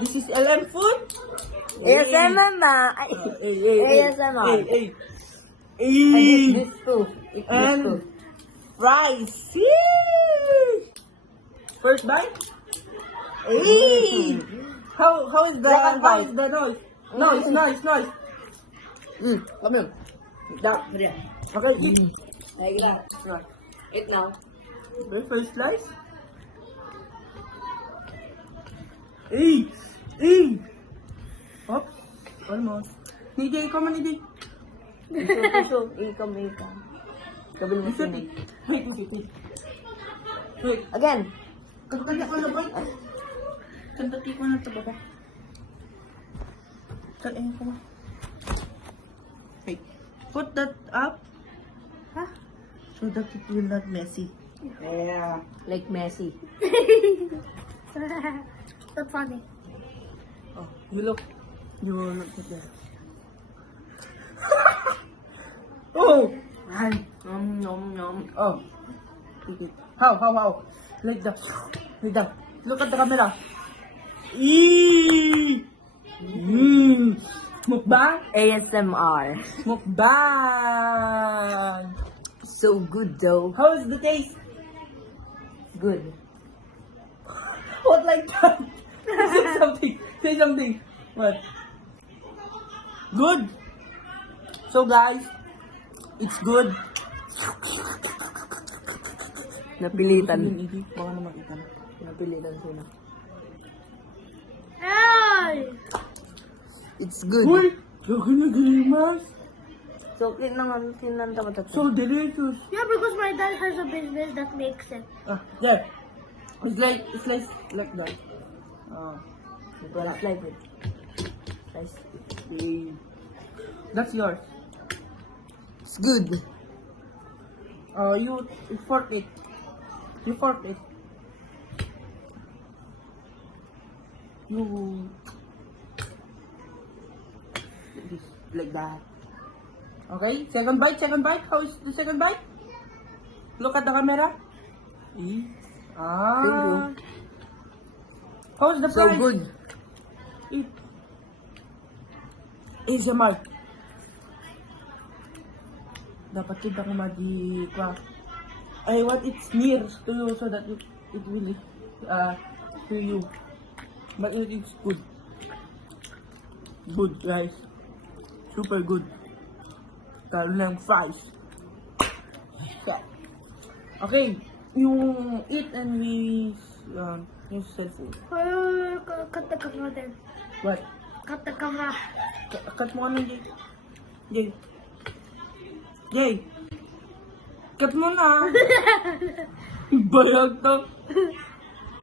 This is LM food. ASMR na. ASMR. This too. And rice. Yee! First bite. How is the Second bite. noise? Noise. Come here. Down. Okay. Eat now. The first slice. Eat. Oops. Almost. Nijay, come on, Nijay. Ito. Ikam. Kabil mo Wait. Wait. Again. Kanya ko na ba? Sandati ko na ito ba? Saan ko ba? Wait. Put that up. Huh? So that it will not messy. Yeah. Like Messi. That's funny. Oh, you look. You will look at that. Oh! Ay. Nom. Oh. Take it. How? Like that. Look at the camera. Eee! Mukbang? ASMR. Mukbang! So good though. How is the taste? Good. What like that? Say something. What? Good. So guys, it's good. Napilitan. Baka naman kita na. Napilitan sila. Hey! It's good. Uy! Laki na grimas. So, kinanta mo tatlo. So delicious. Yeah, because my dad has a business that makes it. Yeah. It's like that. Well, like it. Nice. That's yours. It's good. You fork it. You fork it. You this like that. Okay, second bite. How is the second bite? Look at the camera. How's the So price? good. Eat. ASMR. Dapat kita ko pa. I want it near to you so that it will to you. But it is good. Good guys. Super good. Kalo ng fries. Okay. You eat and we use cell phone. Cut the camera then. What? Cut the camera. Cut mo ano, Jay? Jay! Cut mo na! Bayag to!